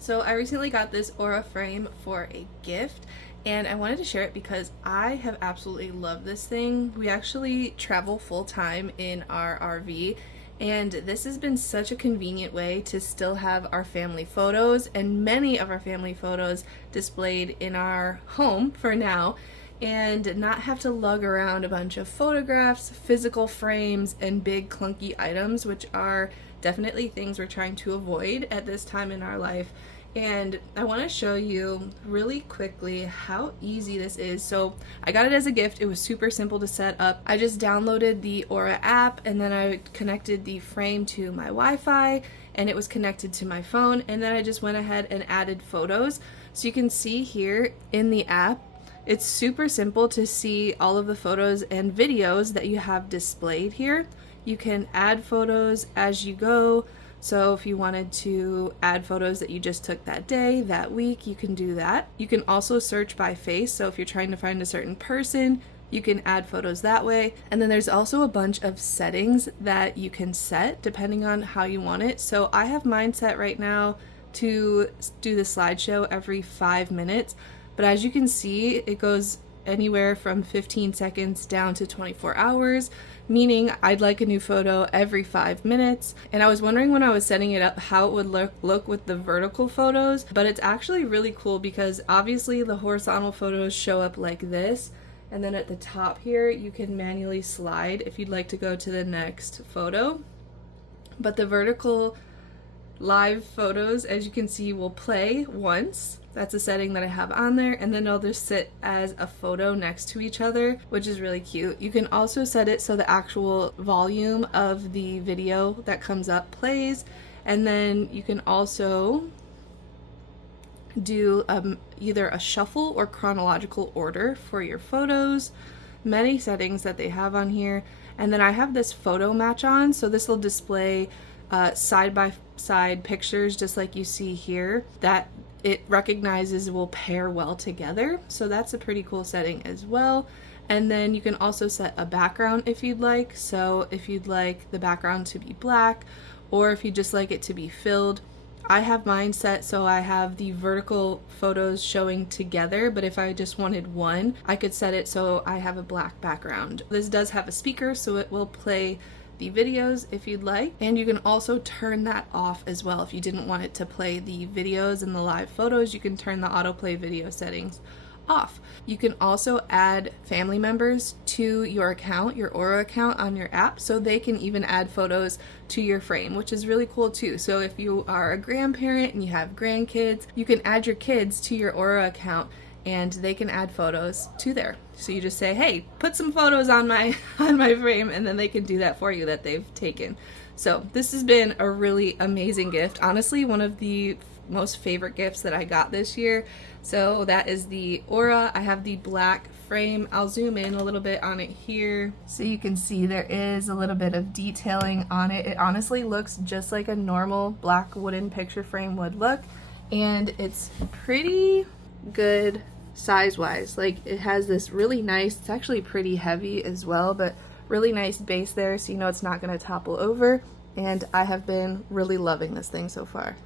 So I recently got this Aura frame for a gift and I wanted to share it because I have absolutely loved this thing. We actually travel full time in our RV and this has been such a convenient way to still have our family photos and many of our family photos displayed in our home for now, and not have to lug around a bunch of photographs, physical frames, and big clunky items, which are definitely things we're trying to avoid at this time in our life. And I want to show you really quickly how easy this is. So I got it as a gift. It was super simple to set up. I just downloaded the Aura app and then I connected the frame to my Wi-Fi and it was connected to my phone, and then I just went ahead and added photos. So you can see here in the app, it's super simple to see all of the photos and videos that you have displayed here. You can add photos as you go. So if you wanted to add photos that you just took that day, that week, you can do that. You can also search by face. So if you're trying to find a certain person, you can add photos that way. And then there's also a bunch of settings that you can set depending on how you want it. So I have mine set right now to do the slideshow every 5 minutes. But as you can see, it goes anywhere from 15 seconds down to 24 hours, meaning I'd like a new photo every 5 minutes. And I was wondering when I was setting it up how it would look with the vertical photos, but it's actually really cool because obviously the horizontal photos show up like this, and then at the top here you can manually slide if you'd like to go to the next photo. But the vertical live photos, as you can see, will play once. That's a setting that I have on there, and then they'll just sit as a photo next to each other, which is really cute. You can also set it so the actual volume of the video that comes up plays, and then you can also do either a shuffle or chronological order for your photos. Many settings that they have on here. And then I have this photo match on, so this will display side by side pictures just like you see here that it recognizes will pair well together. So that's a pretty cool setting as well. And then you can also set a background if you'd like. So if you'd like the background to be black, or if you just like it to be filled. I have mine set so I have the vertical photos showing together, but if I just wanted one, I could set it so I have a black background. This does have a speaker, so it will play the videos if you'd like, and you can also turn that off as well. If you didn't want it to play the videos and the live photos, you can turn the autoplay video settings off. You can also add family members to your account, your Aura account on your app, so they can even add photos to your frame, which is really cool too. So if you are a grandparent and you have grandkids, you can add your kids to your Aura account and they can add photos to there. So you just say, hey, put some photos on my frame, and then they can do that for you that they've taken. So this has been a really amazing gift. Honestly, one of the most favorite gifts that I got this year. So that is the Aura. I have the black frame. I'll zoom in a little bit on it here so you can see there is a little bit of detailing on it. It honestly looks just like a normal black wooden picture frame would look, and it's pretty good size-wise. Like, it has this really nice, it's actually pretty heavy as well, but really nice base there, so you know it's not going to topple over, and I have been really loving this thing so far.